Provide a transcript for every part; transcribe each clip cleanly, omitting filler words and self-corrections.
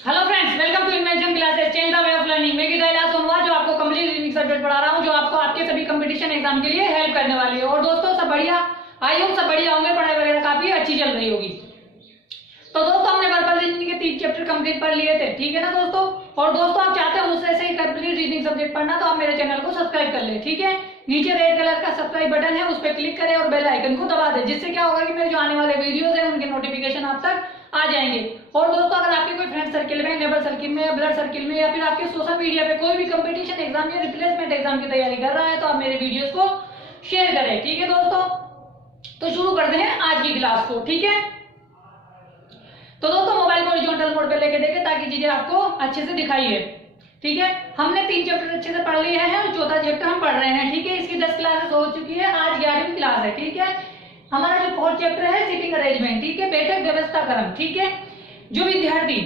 Hello friends, welcome to invention classes, change the way of learning. मैं गीता सोनवा जो आपको complete reasoning subject पढ़ा रहा हूं, जो आपको आपके सभी कंपटीशन एग्जाम के लिए हेल्प करने वाली है। और दोस्तों सब बढ़िया, आई होप सब बढ़िया होंगे, पढ़ाई वगैरह काफी अच्छी चल रही होगी। तो दोस्तों हमने वर्बल रीजनिंग के 3 चैप्टर कंप्लीट पढ़ लिए थे, ठीक है ना दोस्तों। और दोस्तों आप चाहते हो मुझसे ऐसे ही कंप्लीट रीजनिंग सब्जेक्ट पढ़ना, तो आप मेरे चैनल को सब्सक्राइब कर ले, ठीक है। नीचे रेड कलर का सब्सक्राइब बटन है, उस पर क्लिक करें और बेल आइकन को दबा दें, जिससे क्या होगा कि मेरे जो आने वाले वीडियोस हैं उनके नोटिफिकेशन आप तक आ जाएंगे। और दोस्तों अगर आपके कोई फ्रेंड सर्किल में, नेबर सर्किल में या ब्लड सर्किल में या फिर आपके सोशल मीडिया पे कोई भी कंपटीशन एग्जाम या रिप्लेसमेंट एग्जाम की तैयारी कर रहा है, तो आप मेरे वीडियोस को शेयर करें, ठीक है दोस्तों। तो शुरू करते हैं आज की क्लास को, ठीक है। तो दोस्तों मोबाइल को हॉरिजॉन्टल मोड पे लेके देखें ताकि चीजें आपको अच्छे से दिखाई है, ठीक है। हमने 3 चैप्टर अच्छे से पढ़ लिए हैं और चौथा चैप्टर हम पढ़ रहे हैं, ठीक है। इसकी 10 क्लासेस हो चुकी है, आज 11वीं क्लास है, ठीक है। हमारा जो 4th चैप्टर है सीटिंग अरेंजमेंट, ठीक है, बैठक व्यवस्था क्रम, ठीक है। जो विद्यार्थी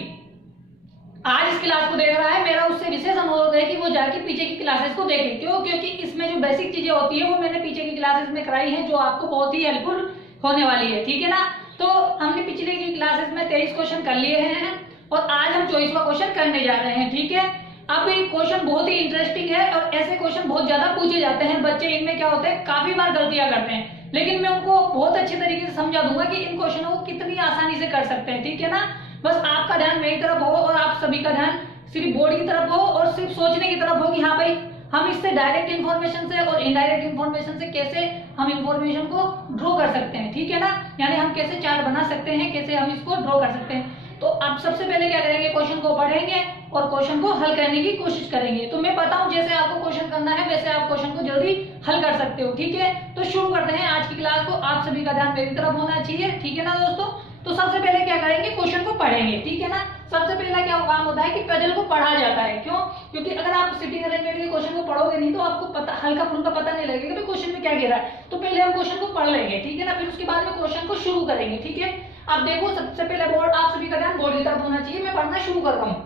आज इस क्लास को देख रहा है, मेरा उससे विशेष अनुरोध है कि वो जाके पीछे की क्लासेस को देखे। क्यों? क्योंकि इसमें जो बेसिक चीजें होती है वो मैंने पीछे की क्लासेस में कराई है, जो आपको बहुत ही हेल्पफुल होने वाली है, ठीक है ना। तो हमने पिछले की क्लासेस में 23 क्वेश्चन कर लिए हैं और आज हम 24वां क्वेश्चन करने जा रहे हैं, ठीक है। अब ये क्वेश्चन बहुत ही इंटरेस्टिंग है और ऐसे क्वेश्चन बहुत ज्यादा पूछे जाते हैं। बच्चे इनमें क्या होते हैं, काफी बार गलतियां करते हैं, लेकिन मैं उनको बहुत अच्छे तरीके से समझा दूंगा कि इन क्वेश्चनों को कितनी आसानी से कर सकते हैं, ठीक है ना। बस आपका ध्यान मेरी तरफ हो और आप सभी का ध्यान सिर्फ बोर्ड की तरफ हो और सिर्फ सोचने की तरफ हो कि हाँ भाई हम इससे डायरेक्ट इंफॉर्मेशन से और इनडायरेक्ट इंफॉर्मेशन से कैसे हम इंफॉर्मेशन को ड्रॉ कर सकते हैं, ठीक है ना। यानी हम कैसे चार्ट बना सकते हैं, कैसे हम इसको ड्रॉ कर सकते हैं। तो आप सबसे पहले क्या करेंगे, क्वेश्चन को पढ़ेंगे और क्वेश्चन को हल करने की कोशिश करेंगे। तो मैं बताऊं जैसे आपको क्वेश्चन करना है वैसे आप क्वेश्चन को जल्दी हल कर सकते हो, ठीक है। तो शुरू करते हैं आज की क्लास को। आप सभी का ध्यान मेरी तरफ होना चाहिए, ठीक है ना दोस्तों। तो सबसे पहले क्या करेंगे, क्वेश्चन को पढ़ेंगे, ठीक है ना। सबसे पहला क्या काम होता है कि पजल को पढ़ा जाता है। क्यों? क्योंकि अगर आप सिटिंग अरेंजमेंट के क्वेश्चन को पढ़ोगे नहीं तो आपको पता हल्का फुल्का पता नहीं लगेगा कि क्वेश्चन में क्या गिरा है। तो पहले हम क्वेश्चन को पढ़ लेंगे, ठीक है ना, फिर उसके बाद में क्वेश्चन को शुरू करेंगे, ठीक है। अब देखो सबसे पहले बोर्ड, आप सभी का ध्यान बोर्ड की तरफ होना चाहिए। मैं पढ़ना शुरू कर रहा हूँ।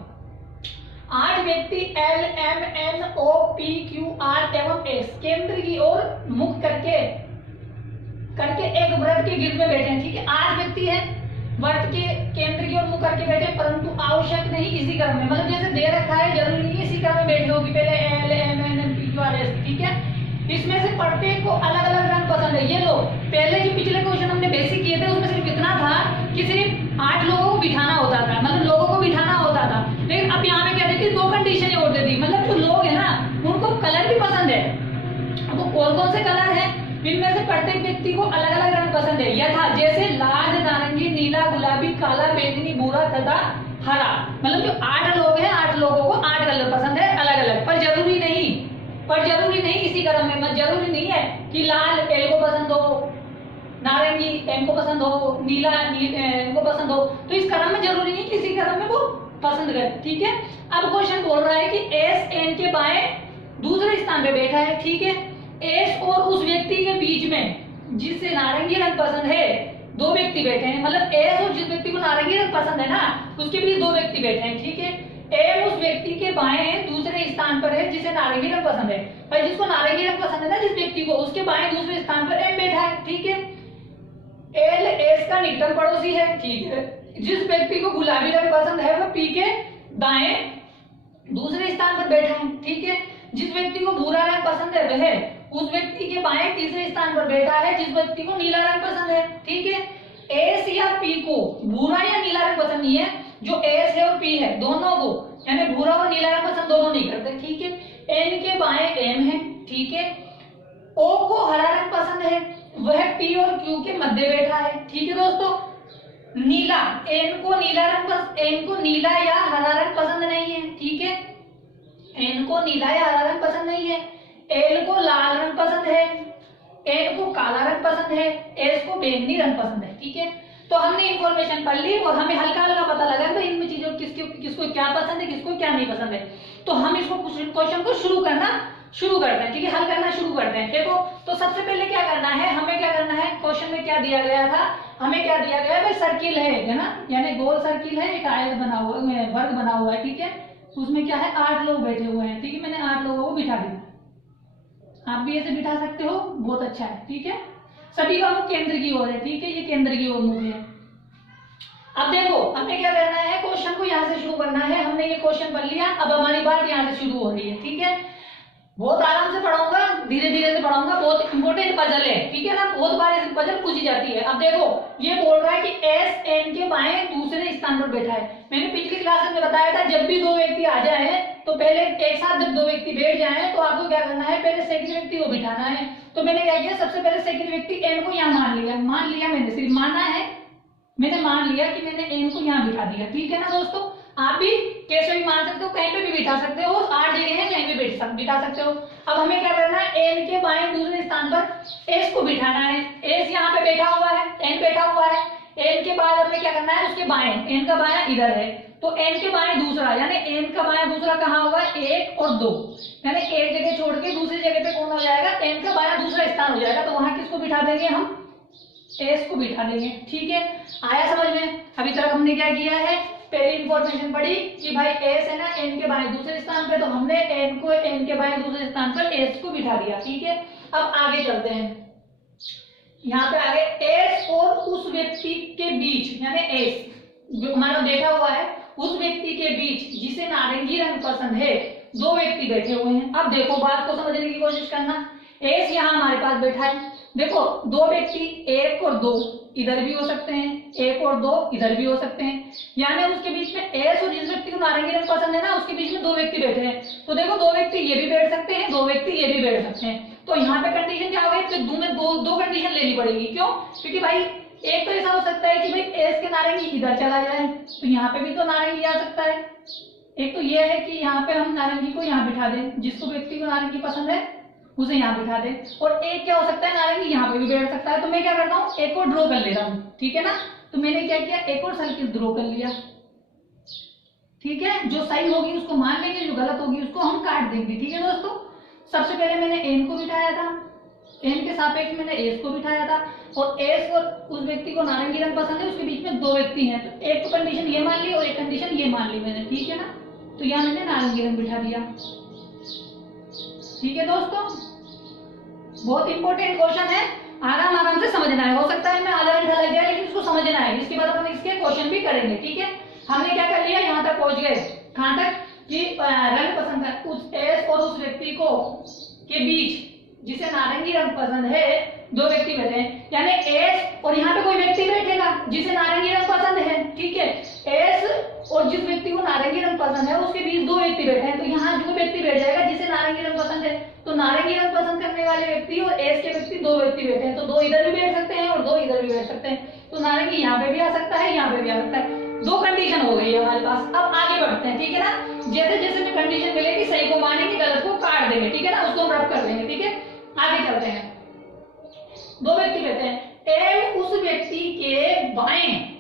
8 व्यक्ति L M N O P Q R एवं एस केंद्र की ओर मुख करके एक व्रत के गिर्द में बैठे हैं, ठीक है। 8 व्यक्ति हैं, व्रत के केंद्र की ओर मुख करके बैठे, परंतु आवश्यक नहीं इसी क्रम में, मतलब जैसे दे रखा है जरूरी नहीं इसी क्रम में बैठे होगी, पहले L M N M P Q R S, ठीक है। इसमें से प्रत्येक को अलग अलग रंग पसंद है। ये लो, पहले जो पिछले क्वेश्चन हमने बेसिक किए थे उसमें सिर्फ इतना था कि सिर्फ 8 लोगों को बिठाना होता था, मतलब लोगों को बिठाना होता था। लेकिन अब यहाँ पे क्या देती, 2 कंडीशन और दे दी, मतलब जो लोग है ना उनको कलर भी पसंद है। अब वो कौन कौन से कलर है, इनमें से प्रत्येक व्यक्ति को अलग अलग रंग पसंद है। यह था जैसे लाल, नारंगी, नीला, गुलाबी, काला, बैंगनी, भूरा तथा हरा। मतलब जो 8 लोग हैं, 8 लोगों को 8 कलर पसंद है अलग अलग, पर जरूरी नहीं इसी क्रम में। मतलब जरूरी नहीं है कि लाल एल को पसंद हो, नारंगी एम को पसंद हो, नीला एम को पसंद हो। तो इस क्रम में जरूरी नहीं किसी क्रम में वो पसंद करे, ठीक है। अब क्वेश्चन बोल रहा है कि एस एन के बाएं दूसरे स्थान पे बैठा है, ठीक है। एस और उस व्यक्ति के बीच में जिसे नारंगी रंग पसंद है 2 व्यक्ति बैठे हैं, मतलब एस और जिस व्यक्ति को नारंगी रंग पसंद है ना उसके बीच 2 व्यक्ति बैठे हैं, ठीक है। एम उस व्यक्ति के बाएं दूसरे स्थान पर है जिसे नारंगी रंग पसंद है, और जिसको नारंगी रंग पसंद है ना जिस व्यक्ति को, उसके बाएं दूसरे स्थान पर एम बैठा है, ठीक है। एल एस का निकटतम पड़ोसी है, ठीक है। जिस व्यक्ति को गुलाबी रंग पसंद है वह पी के दाएं दूसरे स्थान पर बैठा है, ठीक है। जिस व्यक्ति को भूरा रंग पसंद है वह उस व्यक्ति के बाएं तीसरे स्थान पर बैठा है जिस व्यक्ति को नीला रंग पसंद है, ठीक है। एस या पी को भूरा या नीला रंग पसंद नहीं है, जो एस है और पी है दोनों को, यानी भूरा और नीला रंग पसंद दोनों नहीं करते, ठीक है। एन के बाएं एम है, ठीक है। ओ को हरा रंग पसंद है, वह पी और क्यू के मध्य बैठा है, ठीक है दोस्तों। नीला, एन को नीला या हरा रंग पसंद नहीं है, ठीक है। एन को नीला या हरा रंग पसंद नहीं है। एल को लाल रंग पसंद है, एन को काला रंग पसंद है, एस को बैंगनी रंग पसंद है, ठीक है। तो हमने इंफॉर्मेशन पढ़ ली और हमें हल्का हल्का पता लगा तो इनमें चीजों किसको क्या पसंद है, किसको क्या नहीं पसंद है। तो हम इसको क्वेश्चन को शुरू करते हैं, ठीक है, हल करना शुरू करते हैं। देखो तो सबसे पहले क्या करना है, हमें क्या करना है, क्वेश्चन में क्या दिया गया था, हमें क्या दिया गया है, सर्किल है ना, यानी गोल सर्किल है, एक आयत बना हुआ है, वर्ग बना हुआ है, ठीक है। उसमें क्या है, 8 लोग बैठे हुए हैं, ठीक है। मैंने 8 लोगों को बिठा दिया, आप भी ऐसे बिठा सकते हो, बहुत अच्छा है, ठीक है। सभी का मुख केंद्र की ओर है, ठीक है, ये केंद्र की ओर मुख है। अब देखो हमें क्या करना है, क्वेश्चन को यहाँ से शुरू करना है। हमने ये क्वेश्चन पढ़ लिया, अब हमारी बात यहाँ से शुरू हो रही है, ठीक है। बहुत आराम से पढ़ाऊंगा, धीरे धीरे से पढ़ाऊंगा, बहुत इंपॉर्टेंट पजल है, ठीक है ना, बहुत बार ऐसी पजल पूछी जाती है। अब देखो ये बोल रहा है कि एस एन के बाएं दूसरे स्थान पर बैठा है। मैंने पिछली क्लास में बताया था जब भी दो व्यक्ति आ जाए तो पहले एक साथ जब दो व्यक्ति बैठ जाए तो आपको क्या करना है, पहले सेकंड व्यक्ति को बिठाना है। तो मैंने क्या किया, सबसे पहले सेकंड व्यक्ति एन को यहाँ मान लिया मैंने, सिर्फ माना है, मैंने मान लिया कि मैंने एन को यहाँ बिठा दिया, ठीक है ना दोस्तों। आप भी कैसे भी मान सकते हो, कहीं पे भी बिठा सकते हो, 8 जगह है कहीं भी बिठा सकते हो। अब हमें क्या करना है, एन के बाएं दूसरे स्थान पर एस को बिठाना है। एस यहाँ पे बैठा हुआ है, एन बैठा हुआ है, एन के बाद हमें क्या करना है, उसके बाएं, एन का बायां इधर है तो एन के बाएं दूसरा, यानी एन का बायां दूसरा कहाँ होगा, 1 और 2, यानी एक जगह छोड़ के दूसरी जगह पे कौन हो जाएगा, एन का बायां दूसरा स्थान हो जाएगा। तो वहां किसको बिठा देंगे, हम एस को बिठा देंगे, ठीक है। आया समझ में। अभी तक हमने क्या किया है, पहली इंफॉर्मेशन पढ़ी कि भाई एस है ना एन के बाएं दूसरे स्थान पे, तो हमने एन को एन के बाएं दूसरे स्थान पर एस को बिठा दिया, ठीक है। अब आगे चलते हैं, यहाँ पे आगे एस और उस व्यक्ति के बीच, यानी एस जो हमारा बैठा हुआ है उस व्यक्ति के बीच जिसे नारंगी रंग पसंद है, दो व्यक्ति बैठे हुए हैं। अब देखो बात को समझने की कोशिश करना, एस यहाँ हमारे पास बैठा है, देखो दो व्यक्ति 1 और 2 इधर भी हो सकते हैं, 1 और 2 इधर भी हो सकते हैं, यानी उसके बीच में एस और जिस व्यक्ति को नारंगी रंग पसंद है ना उसके बीच में दो व्यक्ति बैठे हैं। तो देखो दो व्यक्ति ये भी बैठ सकते हैं, दो व्यक्ति ये भी बैठ सकते हैं। तो यहाँ पे कंडीशन क्या होगी, तो दो कंडीशन लेनी पड़ेगी। क्यों, क्योंकि भाई एक तो ऐसा हो सकता है कि भाई एस के नारंगी इधर चला जाए तो यहाँ पे भी तो नारंगी आ सकता है। एक तो ये है कि यहाँ पे हम नारंगी को यहाँ बिठा दें, जिसको व्यक्ति को नारंगी पसंद है उसे यहाँ बिठा दे, और एक क्या हो सकता है, नारंगी यहाँ पे भी बैठ सकता है। तो मैं क्या करता हूँ, एक और ड्रॉ कर लेता हूँ, ठीक है ना। तो मैंने क्या किया, एक और सर्किल ड्रॉ कर लिया, ठीक है। जो सही होगी उसको मान लेंगे, जो गलत होगी उसको हम काट देंगे, ठीक है दोस्तों। सबसे पहले मैंने एन को बिठाया था, एन के सापेक्ष मैंने एस को बिठाया था, और एस और उस व्यक्ति को नारंगी रंग पसंद है उसके बीच में दो व्यक्ति हैं। तो एक तो कंडीशन ये मान ली और एक कंडीशन ये मान ली मैंने, ठीक है ना। तो यहाँ मैंने नारंगी रंग बिठा दिया, ठीक है दोस्तों। बहुत इंपॉर्टेंट क्वेश्चन है, आराम से समझना है। हो सकता है मैं अलग लग जाए लेकिन इसको समझना है, इसके बाद अपन इसके क्वेश्चन भी करेंगे, ठीक है। हमने क्या कर लिया, यहाँ तक पहुंच गए, कहां तक कि रंग पसंद है उस एस और उस व्यक्ति को के बीच जिसे नारंगी रंग पसंद है, दो व्यक्ति बैठे हैं, यानी एस और यहाँ पे कोई व्यक्ति बैठेगा जिसे नारंगी रंग पसंद है, ठीक है। एस और जिस व्यक्ति को नारंगी रंग पसंद है उसके बीच दो व्यक्ति बैठे हैं, तो यहाँ जो व्यक्ति बैठ जाएगा जिसे नारंगी रंग पसंद है, तो नारंगी रंग पसंद करने वाले व्यक्ति और एस के व्यक्ति दो व्यक्ति बैठे हैं, तो दो इधर भी बैठ सकते हैं और दो इधर भी बैठ सकते हैं। तो नारंगी यहाँ पे भी आ सकता है, यहाँ पे भी आ सकता है। दो कंडीशन हो गई है हमारे पास। अब आगे बढ़ते हैं, ठीक है ना। जैसे जैसे में कंडीशन मिलेगी सही को मानेंगे, गलत को काट देंगे, ठीक है ना, उसको हम रब कर देंगे, ठीक है। आगे चलते हैं, दो व्यक्ति बैठे हैं, एम उस व्यक्ति के बाएं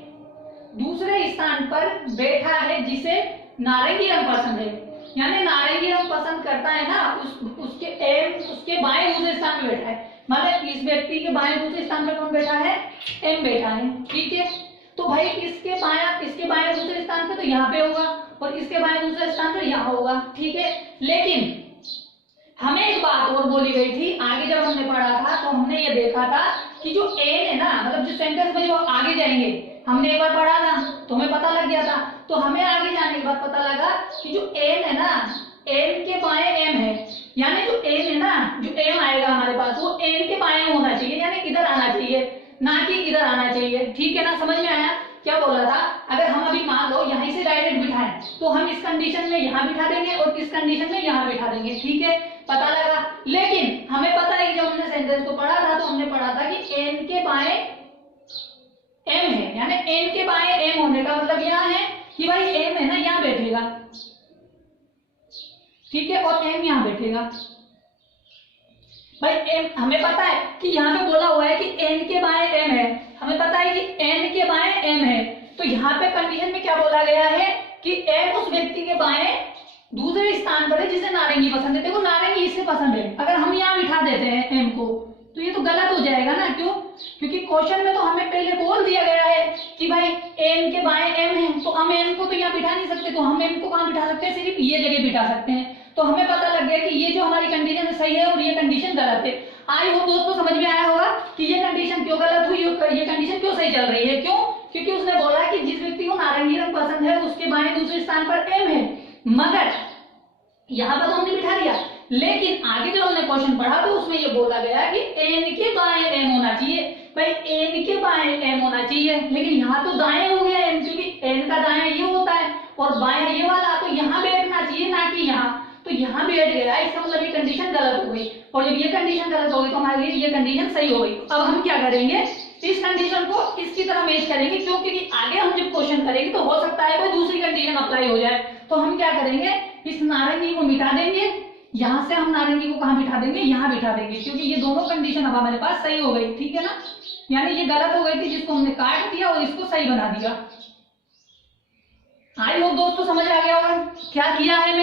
दूसरे स्थान पर बैठा है जिसे नारंगी रंग पसंद है, यानी नारंगी रंग पसंद करता है ना, उसके एम उसके बाएं दूसरे स्थान पर बैठा है, मतलब इस व्यक्ति के बाएं दूसरे स्थान पर कौन बैठा है, एम बैठा है, ठीक है। तो भाई इसके बाएं दूसरे स्थान पे तो यहाँ पे होगा और इसके बाएं दूसरे स्थान पर यहाँ होगा, ठीक है। लेकिन हमें एक बात और बोली गई थी, आगे जब हमने पढ़ा था तो हमने ये देखा था कि जो एन है ना, मतलब जो सेंटेंस में जो आगे जाएंगे, हमने एक बार पढ़ा था तो हमें पता लग गया था। तो हमें आगे जाने के बाद पता लगा कि जो एन है ना, एन के बाएं एम है, यानी जो एन है ना, जो एम आएगा हमारे पास वो एन के बाएं होना चाहिए, यानी इधर आना चाहिए, ना कि इधर आना चाहिए, ठीक है ना। समझ में आया क्या बोला था। अगर हम अभी मान लो यहीं से डायरेक्ट बिठाएं तो हम इस कंडीशन में यहाँ बिठा देंगे और इस कंडीशन में यहाँ बिठा देंगे, ठीक है, पता लगा। लेकिन हमें पता है कि जब हमने सेंटेंस को पढ़ा था तो हमने पढ़ा था कि एन के बाएं एम है, यानी एन के बाएं एम होने का मतलब यहाँ है कि भाई एम है ना यहाँ बैठेगा, ठीक है, और एम यहाँ बैठेगा। भाई एम हमें पता है कि यहाँ पे बोला हुआ है कि एन के बाएं एम है, हमें पता है कि एन के बाएं एम है, तो यहाँ पे कंडीशन में क्या बोला गया है कि एम उस व्यक्ति के बाएं दूसरे स्थान पर है जिसे नारंगी पसंद है। देखो नारंगी इसे पसंद है, अगर हम यहाँ बिठा देते हैं एम को तो ये तो गलत हो जाएगा ना। क्यों, क्योंकि क्वेश्चन में तो हमें पहले बोल दिया गया है कि भाई एन के बाएं एम है, तो हम एम को तो यहाँ बिठा नहीं सकते, तो हम एम को कहाँ बिठा सकते हैं, सिर्फ ये जगह बिठा सकते हैं। तो हमें पता लग गया कि ये जो हमारी कंडीशन सही है और ये कंडीशन गलत है। आई होप दोस्तों समझ में आया होगा कि ये कंडीशन क्यों गलत हुई और ये कंडीशन क्यों सही चल रही है। क्यों, क्योंकि उसने बोला कि जिस व्यक्ति को नारंगी रंग पसंद है उसके बाएं दूसरे स्थान पर एम है, मगर यहाँ पर तो हमने बिठा दिया, लेकिन आगे जो हमने क्वेश्चन पढ़ा तो उसमें ये बोला गया कि एन के बाएं एम होना चाहिए। भाई एन के बाएं एम होना चाहिए, लेकिन यहाँ तो दाएं हो गया एम, क्योंकि एन का दाएं ये होता है और बाएं ये वाला, तो यहाँ बैठना चाहिए ना कि यहाँ, तो यहाँ बैठ गया, इसका मतलब ये कंडीशन गलत हो गई। और जब ये कंडीशन गलत हो गई तो हमारे लिए ये कंडीशन सही हो गई। अब हम क्या करेंगे, इस कंडीशन को इसकी तरह मैच करेंगे, क्योंकि आगे हम जब क्वेश्चन करेंगे तो हो सकता है कोई दूसरी कंडीशन अप्लाई हो जाए। तो हम क्या करेंगे, इस नारंगी को मिटा देंगे, यहाँ से हम नारंगी को कहाँ बिठा देंगे, यहाँ बिठा देंगे, क्योंकि ये दोनों कंडीशन अब हमारे पास सही हो गई, ठीक है ना। यानी ये गलत हो गई थी जिसको हमने काट दिया और इसको सही बना दिया। आई होप दोस्तों समझ आ गया होगा क्या किया है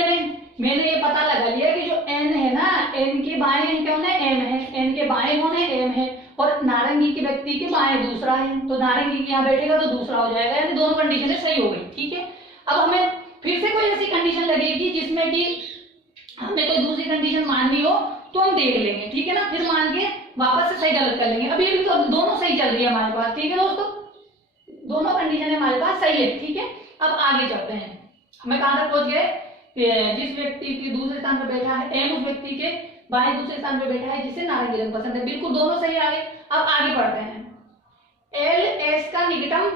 मैंने ये पता लगा लिया कि जो n है ना, n के बाएं कौन है, m है, n के बाएं कौन है, m है, और नारंगी के व्यक्ति के बाएं दूसरा है, तो नारंगी के यहाँ बैठेगा तो दूसरा हो जाएगा, यानी दोनों कंडीशनें सही हो गई, ठीक है। अब हमें फिर से कोई ऐसी कंडीशन लगेगी जिसमें कि हमें कोई दूसरी कंडीशन माननी हो तो हम देख लेंगे, ठीक है ना, फिर मान के वापस से सही गलत कर लेंगे। अभी तो दोनों सही चल रही है हमारे पास, ठीक है दोस्तों, दोनों कंडीशन हमारे पास सही है, ठीक है। अब आगे चलते हैं, हमें कहां तक पहुंच गए, जिस व्यक्ति के दूसरे स्थान पर बैठा है एम, उस व्यक्ति के बाएं दूसरे स्थान पर बैठा है जिसे नारंगी रंग पसंद है, बिल्कुल दोनों सही आ गए। अब आगे बढ़ते हैं, एल एस का निकटम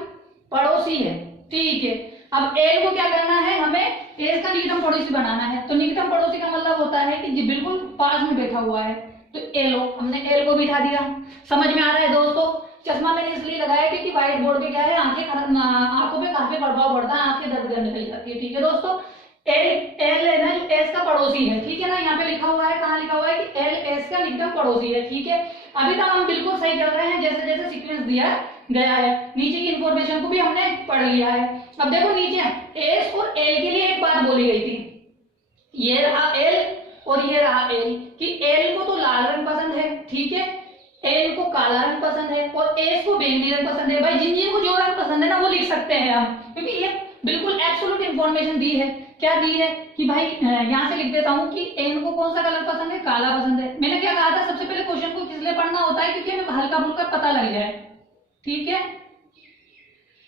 पड़ोसी है, ठीक है। अब एल को क्या करना है, हमें एस का निकटम पड़ोसी बनाना है, तो निकटम पड़ोसी का मतलब होता है कि बिल्कुल पास में बैठा हुआ है, तो एल हमने एल को बिठा दिया। समझ में आ रहा है दोस्तों, चश्मा मैंने इसलिए लगाया क्योंकि व्हाइट बोर्ड पे क्या है, आंखों पे काफी प्रभाव पड़ता है, आंखें दर्द करने लग जाती है, ठीक है दोस्तों। एल है ना, जो एस का पड़ोसी है, ठीक है ना, यहाँ पे लिखा हुआ है, कहाँ लिखा हुआ है कि एल एस का निकटम पड़ोसी है, ठीक है। अभी तक हम बिल्कुल सही चल रहे हैं, जैसे जैसे सीक्वेंस दिया गया है, नीचे की इंफॉर्मेशन को भी हमने पढ़ लिया है। अब देखो नीचे एस और एल के लिए एक बात बोली गई थी, ये रहा एल और ये रहा एल, कि एल को तो लाल रंग पसंद है, ठीक है, एल को काला रंग पसंद है और एस को बैंगनी रंग पसंद है। भाई जिन को जो रंग पसंद है ना वो लिख सकते हैं हम, क्योंकि ये बिल्कुल एब्सोल्यूट इंफॉर्मेशन दी है। क्या दी है कि भाई यहाँ से लिख देता हूँ कि एन को कौन सा कलर पसंद है, काला पसंद है। मैंने क्या कहा था, सबसे पहले क्वेश्चन को किस लिए पढ़ना होता है, क्योंकि हमें हल्का फुल्का पता लग जाए, ठीक है।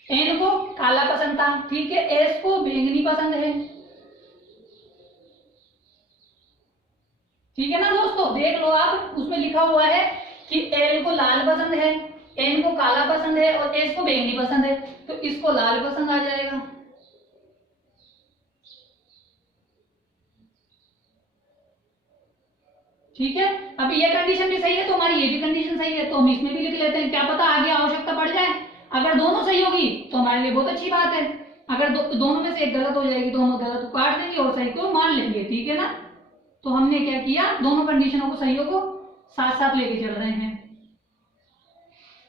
एन को काला पसंद था, ठीक है, एस को बैंगनी पसंद है, ठीक है ना दोस्तों। देख लो आप, उसमें लिखा हुआ है कि एल को लाल पसंद है, एन को काला पसंद है और एस को बैंगनी पसंद है, तो इसको लाल पसंद आ जाएगा, ठीक है। अब ये कंडीशन भी सही है तो हमारी ये भी कंडीशन सही है, तो हम इसमें भी लिख लेते हैं, क्या पता आगे आवश्यकता पड़ जाए। अगर दोनों सही होगी तो हमारे लिए बहुत अच्छी बात है, अगर दोनों में से एक गलत हो जाएगी तो हम गलत को काट देंगे और सही को मान लेंगे, ठीक है ना। तो हमने क्या किया, दोनों कंडीशनों को, सही को साथ साथ लेके चल रहे हैं,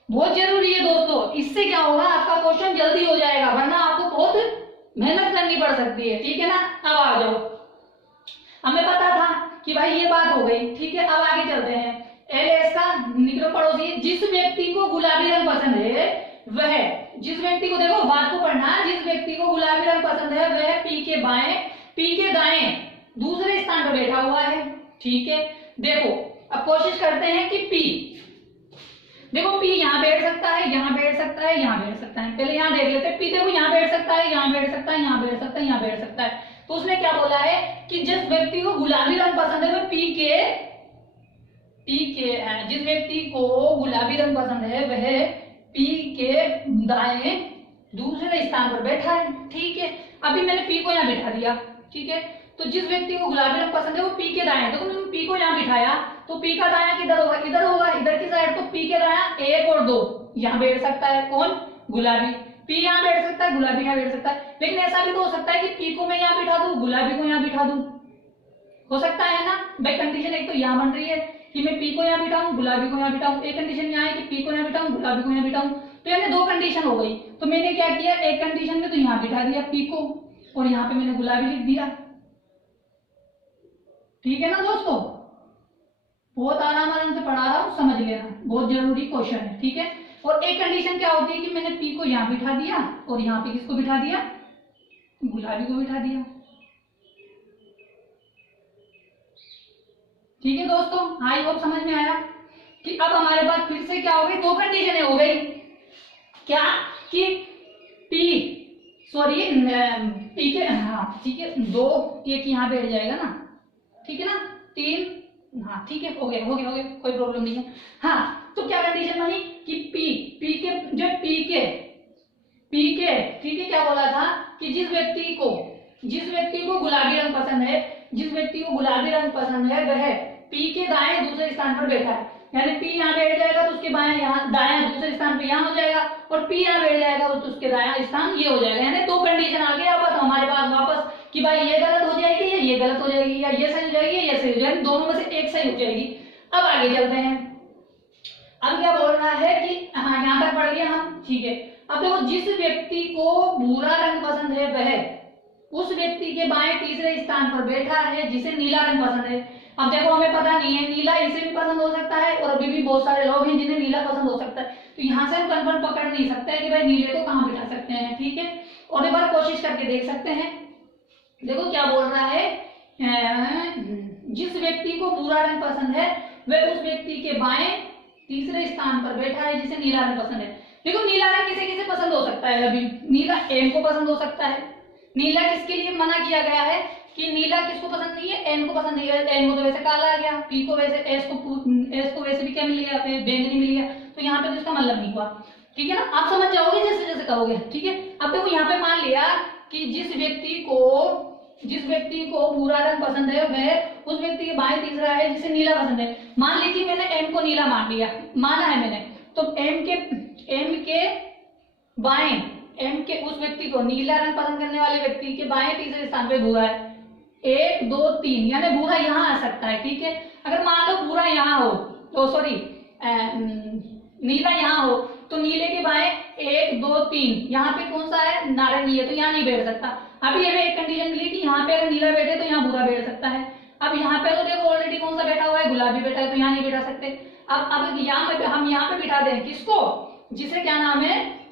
बहुत जरूरी है दोस्तों। इससे क्या होगा, आपका क्वेश्चन जल्दी हो जाएगा, वरना आपको बहुत मेहनत करनी पड़ सकती है, ठीक है ना। अब आ जाओ, हमें पता था कि भाई ये बात हो गई, ठीक है। अब आगे चलते हैं, एल एस का निकटम पड़ोसी, जिस व्यक्ति को गुलाबी रंग पसंद है वह, जिस व्यक्ति को, देखो बात को पढ़ना, जिस व्यक्ति को गुलाबी रंग पसंद है वह पी के बाएं, पी के दाएं दूसरे स्थान पर बैठा हुआ है, ठीक है। देखो अब कोशिश करते हैं कि पी, देखो पी यहाँ बैठ सकता है, यहाँ बैठ सकता है, यहाँ बैठ सकता है, पहले यहाँ देख लेते हैं। पी देखो यहाँ बैठ सकता है, यहाँ बैठ सकता है, यहाँ बैठ सकता है, यहाँ बैठ सकता है। तो उसने क्या बोला है कि जिस व्यक्ति को गुलाबी रंग पसंद है वह पी के जिस व्यक्ति को गुलाबी रंग पसंद है वह पी के दाएं दूसरे स्थान पर बैठा है, ठीक है। अभी मैंने पी को यहाँ बिठा दिया, ठीक है। तो जिस व्यक्ति को गुलाबी रंग पसंद है वो पी के दाएं, तो मैंने पी को यहाँ बिठाया, तो पी का दायां किधर होगा, इधर होगा, इधर की साइड, तो पी के दायां 1 और 2 यहाँ बैठ सकता है, कौन, गुलाबी। पी यहाँ बैठ सकता है, गुलाबी यहाँ बैठ सकता है, लेकिन ऐसा भी तो हो सकता है कि पी को मैं यहाँ बिठा दूं, गुलाबी को यहाँ बिठा दूं, हो सकता है ना भाई। कंडीशन एक तो यहाँ बन रही है कि मैं पी को यहाँ बिठाऊं, गुलाबी को यहाँ बिठाऊं, एक कंडीशन यहाँ है कि पी को यहाँ बिठाऊं, गुलाबी को यहाँ बिठाऊं, तो यानी 2 कंडीशन हो गई। तो मैंने क्या किया, एक कंडीशन में तो यहाँ बिठा दिया पी को और यहाँ पे मैंने गुलाबी लिख दिया, ठीक है ना दोस्तों। बहुत आराम से पढ़ा रहा हूँ, समझ लेना, बहुत जरूरी क्वेश्चन है, ठीक है। और एक कंडीशन क्या होती है कि मैंने पी को यहाँ बिठा दिया और यहाँ पे किसको बिठा दिया, गुलाबी को बिठा दिया, ठीक है दोस्तों। आई होप समझ में आया कि अब हमारे पास फिर से क्या हो गई, 2 कंडीशनें हो गई, क्या कि पी सॉरी पी के, हाँ ठीक है, 2 एक यहाँ बैठ जाएगा ना, ठीक है ना, 3, हाँ ठीक है, हो गया कोई प्रॉब्लम नहीं है। हाँ तो क्या कंडीशन बनी कि पी के जो पी के ठीक है, क्या बोला था कि जिस व्यक्ति को गुलाबी रंग पसंद है वह पी के दाएं दूसरे स्थान पर बैठा है, यानी पी यहाँ बैठ जाएगा तो उसके बाएं यहाँ दाएं दूसरे स्थान पे यहाँ हो जाएगा, और पी यहाँ बैठ जाएगा तो उसके दायां स्थान ये हो जाएगा, यानी 2 कंडीशन आ गई आपस हमारे पास वापस कि भाई ये गलत हो जाएगी या ये गलत हो जाएगी, या ये सही हो जाएगी या ये सही हो जाएगी, दोनों में से एक सही हो जाएगी। अब आगे चलते हैं। अब क्या बोल रहा है कि हाँ यहाँ तक पढ़ लिया हम, ठीक है। अब देखो जिस व्यक्ति को भूरा रंग पसंद है वह उस व्यक्ति के बाएं तीसरे स्थान पर बैठा है जिसे नीला रंग पसंद है। अब देखो हमें पता नहीं है, नीला इसे भी पसंद हो सकता है और अभी भी बहुत सारे लोग हैं जिन्हें नीला पसंद हो सकता है, तो यहाँ से हम कंफर्म पकड़ नहीं सकते कि भाई नीले को कहाँ बिठा सकते हैं, ठीक है। और एक बार कोशिश करके देख सकते हैं। देखो क्या बोल रहा है, जिस व्यक्ति को भूरा रंग पसंद है वह उस व्यक्ति के बाएं तीसरे स्थान पर बैठा है जिसे नीला रंग पसंद है। देखो नीला रंग किसे किसे पसंद हो सकता है, अभी नीला एम को पसंद हो सकता है। नीला किसके लिए मना किया गया है कि नीला किसको पसंद नहीं है, एम को पसंद नहीं है, एम को तो वैसे काला आ गया, पी को वैसे, एस को वैसे भी क्या मिल गया, बैंगनी मिल गया, तो यहाँ पे तो इसका मतलब नहीं हुआ, ठीक है ना। आप समझ जाओगे जैसे जैसे करोगे, ठीक है। अब देखो यहाँ पे मान लिया कि जिस व्यक्ति को भूरा रंग पसंद है वह उस व्यक्ति के बाएं तीसरा है जिसे नीला पसंद है। मान लीजिए मैंने एम को नीला मान लिया, माना है मैंने, तो एम के बाएं, एम के उस व्यक्ति को नीला रंग पसंद करने वाले व्यक्ति के बाएं तीसरे स्थान पे भूरा है, 1 2 3, यानी भूरा यहाँ आ सकता है, ठीक है। अगर मान लो भूरा यहाँ हो, तो सॉरी नीला यहाँ हो, तो नीले के बाएं 1 2 3, यहाँ पे कौन सा है, नारंगी है, तो यहाँ नहीं बैठ सकता। अभी हमें एक कंडीशन मिली कि यहाँ पे अगर नीला बैठे तो यहाँ भूरा बैठ सकता है। अब यहाँ पे तो देखो ऑलरेडी कौन सा बैठा हुआ है, गुलाबी बैठा है, तो यहाँ नहीं बैठा सकते। अब हम यहाँ पे बिठा दें किसको, जिसे क्या नाम है,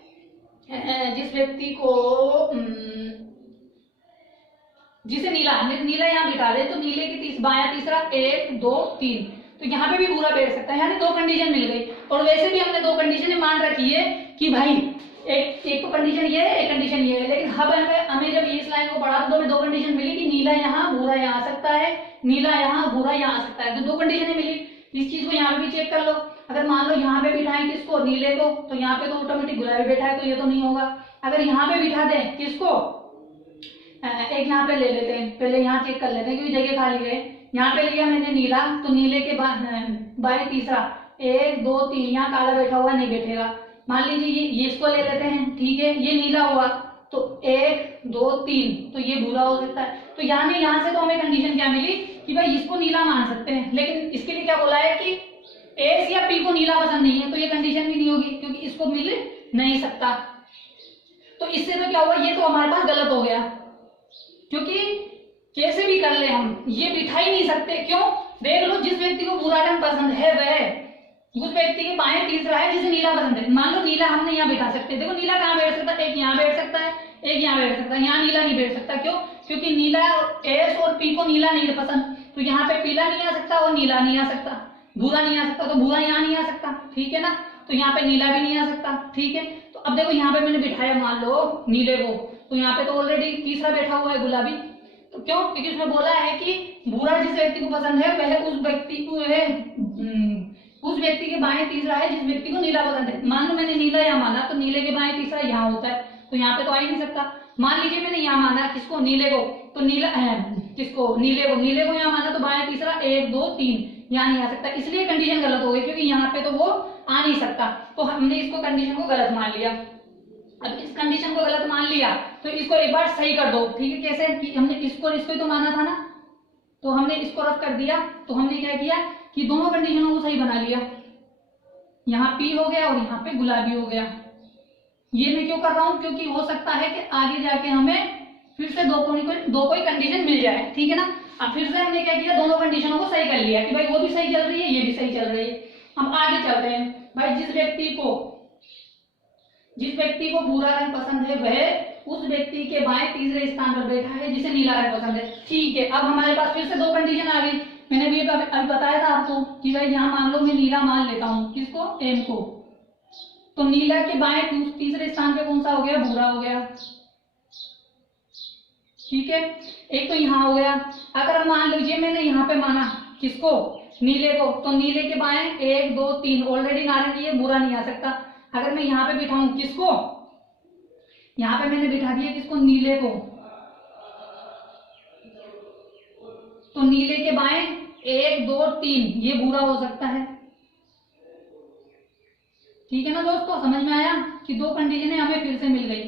जिस व्यक्ति को जिसे नीला यहाँ बिठा दे, तो नीले के बायां तीसरा 1 2 3, तो यहाँ पे भी भूरा बैठ सकता है, यानी 2 कंडीशन मिल गई। और वैसे भी हमने 2 कंडीशन मान रखी है कि भाई एक तो कंडीशन ये है, एक कंडीशन ये है, लेकिन हमें जब इस लाइन को पढ़ा तो हमें 2 कंडीशन मिली कि नीला यहाँ भूरा यहाँ आ सकता है, नीला यहाँ भूरा यहाँ आ सकता है, तो 2 कंडीशन मिली। इस चीज को यहाँ पे भी चेक कर लो। अगर मान लो यहाँ पे बिठाएं किसको, नीले को, तो यहाँ पे तो ऑटोमेटिक गुलाबी बैठा है, तो ये तो नहीं होगा। अगर यहाँ पे बिठा दें किसको, एक यहाँ पे ले लेते हैं, पहले यहाँ चेक कर लेते हैं क्योंकि जगह खाली है। यहाँ पे लिया मैंने नीला, तो नीले के बाएं तीसरा 1 2 3, यहाँ काला बैठा हुआ नहीं बैठेगा। मान लीजिए ये इसको ले लेते हैं, ठीक है, ये नीला हुआ, तो 1 2 3, तो ये भूरा हो सकता है। तो यहाँ से तो हमें कंडीशन क्या मिली कि भाई इसको नीला मान सकते हैं, लेकिन इसके लिए क्या बोला है कि एस या पी को नीला पसंद नहीं है, तो ये कंडीशन भी नहीं होगी क्योंकि इसको मिल नहीं सकता। तो इससे तो क्या हुआ, ये तो हमारे पास गलत हो गया, क्योंकि कैसे भी कर ले हम ये बिठा ही नहीं सकते। क्यों, देख लो, जिस व्यक्ति को भूरा रंग पसंद है वह उस व्यक्ति के बाएं तीसरा है जिसे नीला पसंद है। मान लो नीला हमने यहाँ बिठा सकते हैं, देखो नीला कहाँ बैठ सकता है, एक यहाँ बैठ सकता है, एक यहाँ बैठ सकता है, यहाँ नीला नहीं बैठ सकता। क्यों, क्योंकि नीला एस और पी को नीला नहीं पसंद, तो यहाँ पे पीला नहीं आ सकता और नीला नहीं आ सकता, भूरा नहीं आ सकता, तो भूरा यहाँ नहीं आ सकता, ठीक है ना। तो यहाँ पे नीला भी नहीं आ सकता, ठीक है। तो अब देखो यहाँ पे मैंने बिठाया मान लो नीले को, तो यहाँ पे तो ऑलरेडी तीसरा बैठा हुआ है गुलाबी। तो क्यों, क्योंकि उसमें बोला है कि भूरा जिस व्यक्ति को पसंद है वह उस व्यक्ति के बाएं तीसरा है जिस व्यक्ति को नीला पसंद है। मान लो मैंने नीला यहाँ माना, तो नीले के बाएं तीसरा यहाँ होता है, तो यहाँ पे तो आ ही नहीं सकता। मान लीजिए मैंने यहाँ माना किसको, नीले को, तो नीले को यहाँ माना, तो बाएं तीसरा 1 2 3 यहाँ नहीं आ सकता, इसलिए कंडीशन गलत हो गई, क्योंकि यहाँ पे तो वो आ नहीं सकता। तो हमने इसको कंडीशन को गलत मान लिया। अब इस कंडीशन को गलत मान लिया तो इसको एक बार सही कर दो, ठीक है। कैसे कि हमने इसको तो माना था ना, तो हमने इसको रफ कर दिया, तो हमने क्या किया कि दोनों कंडीशनों को सही बना लिया। यहाँ पी हो गया और यहाँ पे गुलाबी हो गया। ये मैं क्यों कर रहा हूँ, क्योंकि हो सकता है कि आगे जाके हमें फिर से दो कोई कंडीशन मिल जाए, ठीक है ना। अब फिर से हमने क्या किया, दोनों कंडीशनों को सही कर लिया कि भाई वो भी सही चल रही है, ये भी सही चल रही है। हम आगे चलते हैं। भाई जिस व्यक्ति को भूरा रंग पसंद है वह उस व्यक्ति के बाएं तीसरे स्थान पर बैठा है जिसे नीला रंग पसंद है, ठीक है। अब हमारे पास फिर से 2 कंडीशन आ गई। मैंने भी अभी बताया था आपको कि भाई यहाँ मान लो मैं नीला मान लेता हूँ, किसको, एम को, तो नीला के बाएं तीसरे स्थान पे कौन सा हो गया, भूरा हो गया, ठीक है। एक तो यहाँ हो गया। अगर हम मान लीजिए मैंने यहाँ पे माना किसको, नीले को, तो नीले के बाएं 1 2 3 ऑलरेडी नारंगी है, बुरा नहीं आ सकता। अगर मैं यहाँ पे बिठाऊं किसको, यहाँ पे मैंने बिठा दिया किसको, नीले को, तो नीले के बाएं 1 2 3 ये बुरा हो सकता है, ठीक है ना दोस्तों। समझ में आया कि दो कंडीशनें हमें फिर से मिल गई।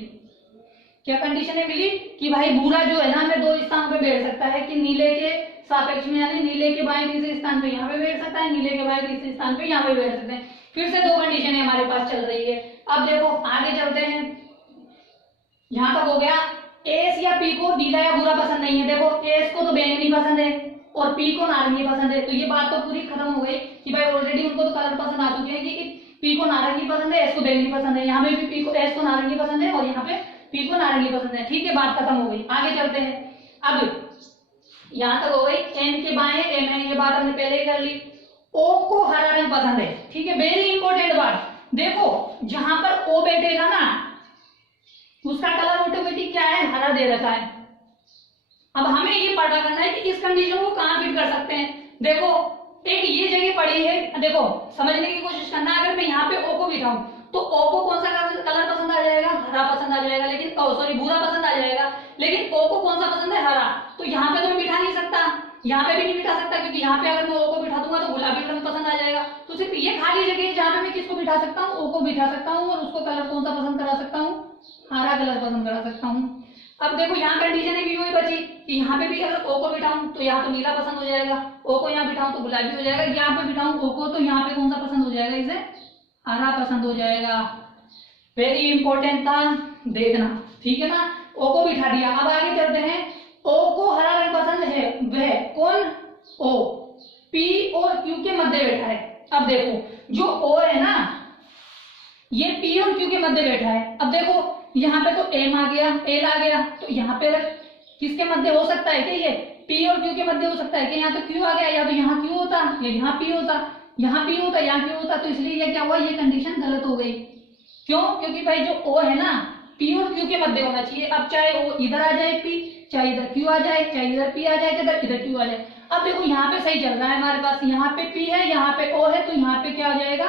क्या कंडीशनें मिली कि भाई बुरा जो है ना हमें दो स्थान पे बैठ सकता है, कि नीले के सापेक्ष में, यानी नीले के बाएं तीसरे स्थान पे यहाँ पे बैठ सकता है, नीले के बाएं तीसरे स्थान पे यहाँ पे बैठ सकते हैं। फिर से दो कंडीशनें हमारे पास चल रही है। अब देखो आगे चलते हैं, यहाँ तक हो गया। एस या पी को नीला या बुरा पसंद नहीं है। देखो एस को तो बैंगनी पसंद है और पी को नारंगी पसंद है, तो ये बात तो पूरी खत्म हो गई कि भाई ऑलरेडी उनको तो कलर पसंद आ चुके हैं कि पी को नारंगी पसंद है, एस को बैंगनी पसंद है। यहाँ पे भी पी को, एस को नारंगी पसंद है और यहाँ पे पी को नारंगी पसंद है, ठीक है, बात खत्म हो गई। आगे चलते हैं। अब यहाँ तक हो गई। एन के बाएं एम है, ये बात हमने पहले ही कर ली। ओ को हरा रंग पसंद है, ठीक है, वेरी इंपॉर्टेंट बात। देखो जहां पर ओ बैठेगा ना उसका कलर ऑटोमेटिक क्या है, हरा दे रखा है। अब हमें ये पता करना है कि इस कंडीशन को कहां फिट कर सकते हैं। देखो एक ये जगह पड़ी है, देखो समझने की कोशिश करना। अगर मैं यहाँ पे ओ को बिठाऊं तो ओ को कौन सा कलर पसंद आ जाएगा, हरा पसंद आ जाएगा, लेकिन सॉरी बुरा पसंद आ जाएगा, लेकिन ओ को कौन सा पसंद है, हरा। तो यहाँ पे तो मैं बिठा नहीं सकता, यहाँ पे भी नहीं बिठा सकता, क्योंकि यहाँ पे अगर मैं ओ को बिठा दूंगा तो गुलाबी रंग पसंद आ जाएगा। तो सिर्फ ये खाली जगह है जहाँ पे मैं किसको बिठा सकता हूँ, ओ को बिठा सकता हूँ, और उसको कलर कौन सा पसंद करा सकता हूँ, हरा कलर पसंद करा सकता हूँ। अब देखो यहाँ कंडीशन भी वही बची कि यहाँ पे भी अगर ओ को बिठाऊं तो यहाँ तो नीला पसंद हो जाएगा, ओ को यहाँ बिठाऊं तो गुलाबी हो जाएगा, यहाँ पे बिठाऊं ओ को तो यहाँ पे कौन सा पसंद हो जाएगा, इसे हरा पसंद हो जाएगा। वेरी इंपॉर्टेंट था, देखना, ठीक है ना। ओ को बिठा दिया। अब आगे चलते हैं। ओ को हरा रंग पसंद है, वह कौन, ओ, पी और क्यू के मध्य बैठा है। अब देखो जो ओ है ना ये पी और क्यू के मध्य बैठा है। अब देखो यहाँ पे तो एम आ गया, एल आ गया, तो यहाँ पे किसके मध्य हो सकता है कि ये पी और क्यू के मध्य हो सकता है कि यहाँ तो क्यू आ गया, या तो यहाँ क्यू होता या यहाँ पी होता, यहाँ पी होता यहाँ क्यू होता। तो इसलिए ये क्या हुआ, ये कंडीशन गलत हो गई। क्यों, क्योंकि भाई जो ओ है ना पी और क्यू के मध्य होना चाहिए। अब चाहे वो इधर आ जाए पी, चाहे इधर क्यू आ जाए, चाहे इधर पी आ जाए, चाहे इधर क्यू आ जाए। अब देखो यहाँ पे सही चल रहा है हमारे पास, यहाँ पे पी है, यहाँ पे ओ है, तो यहाँ पे क्या आ जाएगा,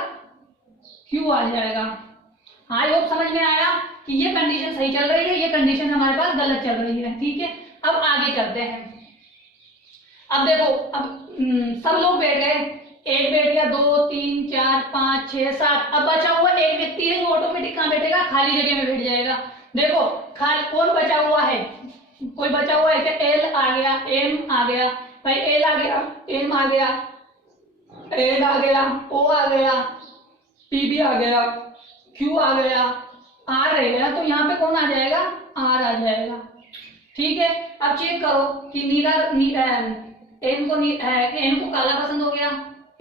क्यू आ जाएगा। आई होप समझ में आया कि ये कंडीशन सही चल रही है, ये कंडीशन हमारे पास गलत चल रही है, ठीक है। अब आगे चलते हैं। अब देखो अब सब लोग बैठ गए, एक बैठ गया, 2 3 4 5 6 7। अब बचा हुआ एक व्यक्ति है जो ऑटोमेटिक कहाँ बैठेगा, खाली जगह में बैठ जाएगा। देखो कौन बचा हुआ है, कोई बचा हुआ है क्या, एल आ गया, एम आ गया, भाई एल आ गया, एम आ गया, एन आ गया, ओ आ गया, पी भी आ गया, क्यू आ गया, आर रह गया, तो यहाँ पे कौन आ जाएगा, आर आ जाएगा, ठीक है। अब चेक करो कि नीला एम को काला पसंद हो गया,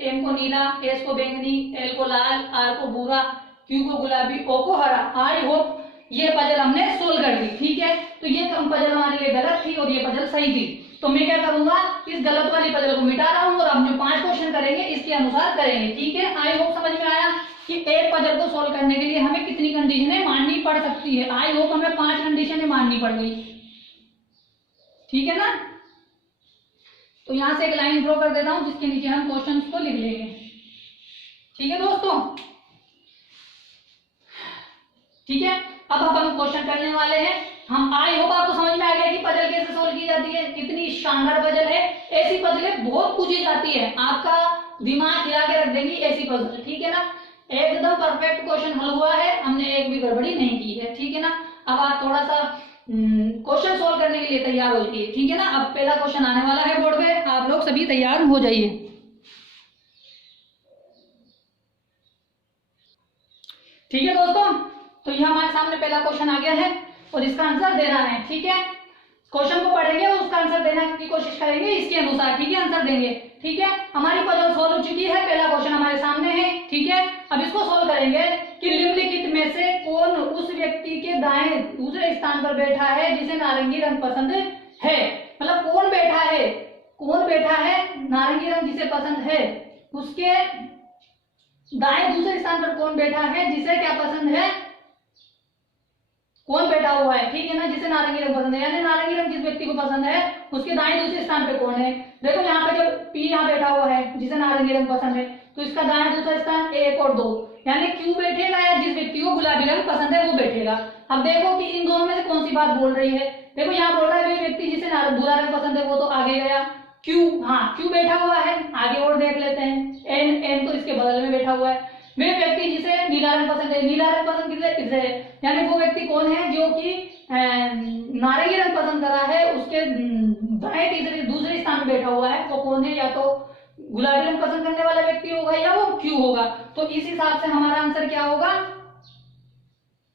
एम को नीला, एस को बैंगनी, एल को लाल, आर को भूरा, क्यू को गुलाबी, ओ को हरा। आई होप ये पजल हमने सोल्व कर ली, ठीक है। तो ये पजल हमारे लिए गलत थी और ये पजल सही थी। तो मैं क्या करूंगा, इस गलत वाली पजल को मिटा रहा हूँ और अब जो 5 क्वेश्चन करेंगे इसके अनुसार करेंगे, ठीक है। आई होप समझ में आया कि एक पजल को सोल्व करने के लिए हमें कितनी कंडीशनें माननी पड़ सकती है। आई होप हमें 5 कंडीशनें माननी पड़ गई, ठीक है ना। तो यहां से एक लाइन ड्रॉ कर देता हूं जिसके नीचे हम क्वेश्चन को लिख लेंगे, ठीक है दोस्तों, ठीक है। अब हम क्वेश्चन करने वाले हैं। हम आई होप आपको समझ में आ गया कि पजल कैसे सोल्व की जाती है। कितनी शानदार पजल है, ऐसी पजलें बहुत पूछी जाती है, आपका दिमाग हिला के रख देंगी ऐसी पजल, ठीक है ना। एकदम परफेक्ट क्वेश्चन हल हुआ है, हमने एक भी गड़बड़ी नहीं की है, ठीक है ना। अब आप थोड़ा सा क्वेश्चन सोल्व करने के लिए तैयार हो जाइए, ठीक है ना। अब पहला क्वेश्चन आने वाला है बोर्ड पे, आप लोग सभी तैयार हो जाइए, ठीक है दोस्तों। तो यह हमारे सामने पहला क्वेश्चन आ गया है और इसका आंसर देना है, ठीक है। क्वेश्चन को पढ़ेंगे और उसका आंसर देने की कोशिश करेंगे इसके अनुसार, ठीक है, आंसर देंगे, ठीक है। हमारी पजल सोल्व हो चुकी है, पहला क्वेश्चन हमारे सामने है, ठीक है। अब इसको सोल्व करेंगे कि निम्नलिखित में से कौन उस व्यक्ति के दाएं दूसरे स्थान पर बैठा है जिसे नारंगी रंग पसंद है। मतलब कौन बैठा है, कौन बैठा है नारंगी रंग जिसे पसंद है, उसके दाएं दूसरे स्थान पर कौन बैठा है जिसे क्या पसंद है, कौन बैठा हुआ है, ठीक है ना, जिसे नारंगी रंग पसंद है, यानी नारंगी रंग जिस व्यक्ति को पसंद है उसके दाएं दूसरे स्थान पे कौन है। देखो यहाँ पे जो पी यहाँ बैठा हुआ है जिसे नारंगी रंग पसंद है, तो इसका दाएं दूसरा स्थान 1 और 2, यानी क्यू बैठेगा या जिस व्यक्ति को गुलाबी रंग पसंद है वो बैठेगा। अब देखो कि इन दोनों में से कौन सी बात बोल रही है। देखो यहाँ बोल रहा है वे व्यक्ति जिसे भूरा रंग पसंद है वो तो आगे गया, क्यू, हाँ क्यू बैठा हुआ है, आगे और देख लेते हैं, एन तो इसके बगल में बैठा हुआ है। वे व्यक्ति जिसे नीला रंग पसंद है, नीला रंग पसंद किसे है, यानी वो व्यक्ति कौन है जो कि नारंगी रंग पसंद करा है उसके दाएं तीसरे दूसरे स्थान में बैठा हुआ है, वो कौन है, या तो गुलाबी रंग पसंद करने वाला व्यक्ति होगा या वो क्यू होगा। तो इस हिसाब से हमारा आंसर क्या होगा,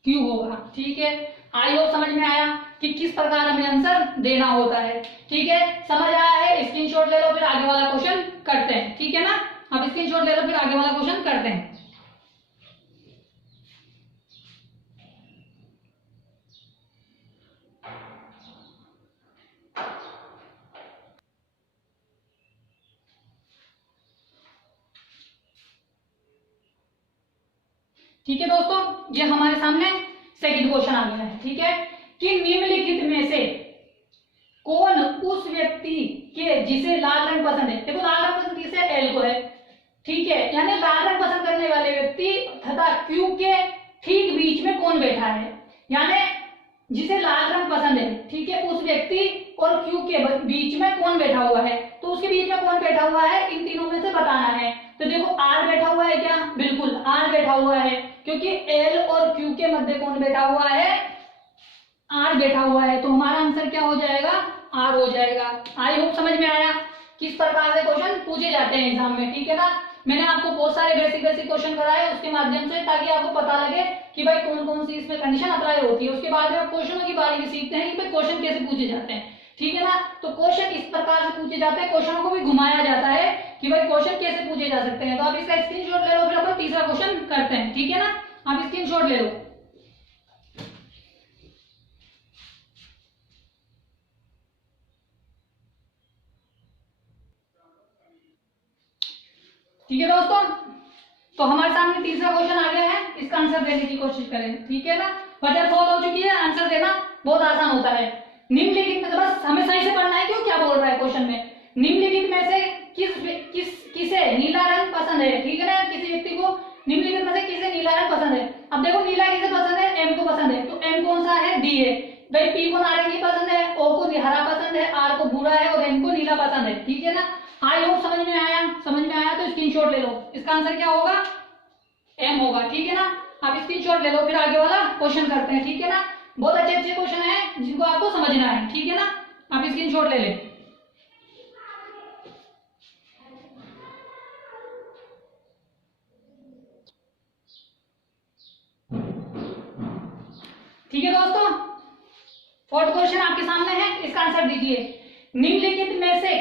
क्यू होगा, ठीक है। आई होप समझ में आया कि किस प्रकार हमें आंसर देना होता है, ठीक है। समझ आया है, स्क्रीनशॉट ले लो, फिर आगे वाला क्वेश्चन करते हैं, ठीक है ना। अब स्क्रीनशॉट ले लो, फिर आगे वाला क्वेश्चन करते हैं। ठीक है दोस्तों, ये हमारे सामने सेकंड क्वेश्चन आ गया है, ठीक है, कि निम्नलिखित में से कौन उस व्यक्ति के जिसे लाल रंग पसंद है, देखो लाल रंग पसंद किसे, एल को है, ठीक है, यानी लाल रंग पसंद करने वाले व्यक्ति तथा क्यू के ठीक बीच में कौन बैठा है, यानी जिसे लाल रंग पसंद है, ठीक है, उस व्यक्ति और क्यू के बीच में कौन बैठा हुआ है। तो उसके बीच में कौन बैठा हुआ है, इन तीनों में से बताना है। तो देखो आर बैठा हुआ है क्या, बिल्कुल आर बैठा हुआ है, क्योंकि एल और क्यू के मध्य कौन बैठा हुआ है, आर बैठा हुआ है। तो हमारा आंसर क्या हो जाएगा, आर हो जाएगा। आई होप समझ में आया किस प्रकार से क्वेश्चन पूछे जाते हैं एग्जाम में, ठीक है ना। मैंने आपको बहुत सारे बेसिक क्वेश्चन कराए उसके माध्यम से, ताकि आपको पता लगे कि भाई कौन कौन सी इसमें कंडीशन अप्लाई होती है। उसके बाद में क्वेश्चनों की बारीकी सीखते हैं कि भाई क्वेश्चन कैसे पूछे जाते हैं, ठीक है ना। तो क्वेश्चन इस प्रकार से पूछे जाते हैं, क्वेश्चनों को भी घुमाया जाता है कि भाई क्वेश्चन कैसे पूछे जा सकते हैं। तो आप इसका स्क्रीनशॉट ले लो, फिर अपन तीसरा क्वेश्चन करते हैं, ठीक है ना। आप स्क्रीनशॉट ले लो। ठीक है दोस्तों, तो हमारे सामने तीसरा क्वेश्चन आ गया है, इसका आंसर देने की कोशिश करें, ठीक है ना। वजह सॉल्व हो चुकी है, आंसर देना बहुत आसान होता है। निम्नलिखित में से, बस हमें सही से पढ़ना है क्यों क्या बोल रहा है क्वेश्चन में, निम्नलिखित में से किसे नीला रंग पसंद है, ठीक है ना। किसी व्यक्ति को निम्नलिखित में से किसे नीला रंग पसंद है। अब देखो नीला किसे पसंद है, एम को पसंद है, तो एम कौन सा है, डी है। भाई पी को नारंगी पसंद है, ओ को हरा पसंद है, आर को भूरा है और एम को नीला पसंद है, ठीक है ना। आई होप समझ में आया, समझ में आया तो स्क्रीनशॉट ले लो। इसका आंसर क्या होगा, एम होगा, ठीक है ना। आप स्क्रीनशॉट ले लो, फिर आगे वाला क्वेश्चन करते हैं, ठीक है ना। बहुत अच्छे अच्छे क्वेश्चन हैं जिनको आपको समझना है, ठीक है ना। आप स्क्रीनशॉट ले लें। ठीक है दोस्तों, फोर्थ क्वेश्चन आपके सामने है, इसका आंसर दीजिए। निम्नलिखित में से